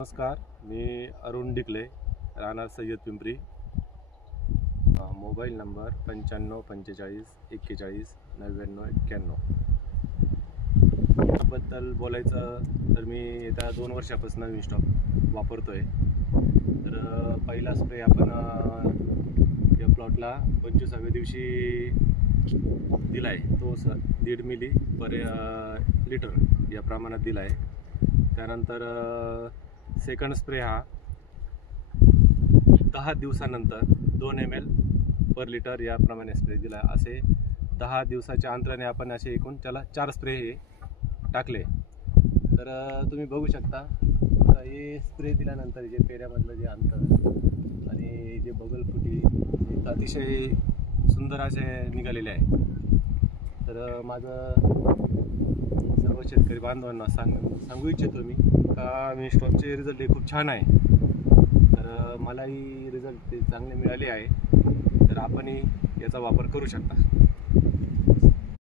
नमस्कार, मी अरुण डिकले, राहणार Syed Pimpri. Mobile number 9545419991. याबद्दल बोलायचं तर मी येत्या 2 वर्षापासून नवीन स्टॉक वापरतोय. तर पहिला स्प्रे आपण या प्लॉटला 25व्या दिवशी दिला आहे. तो 1.5 मिली पर लिटर या प्रमाणात दिला आहे. त्यानंतर सेकंड स्प्रे हा 10 दिवसानंतर 2 ml पर लिटर याप्रमाणे स्प्रे दिला. असे 10 दिवसाच्या अंतराने आपण असे एकूण त्याला 4 स्प्रे हे टाकले. तर तुम्ही बघू शकता हे स्प्रे दिल्यानंतर जे पेऱ्यामधलं जे अंतर आणि जे बगलफुटी अतिशय सुंदर असे निघालेले आहे. तर माझं सर्व शेतकरी बांधवांना सांगू इच्छितो मी का मी स्टॉकचे रिझल्ट हे खूप छान आहे. तर मलाही रिझल्ट ते चांगले मिळाले आहे. तर आपणही याचा वापर करू शकता.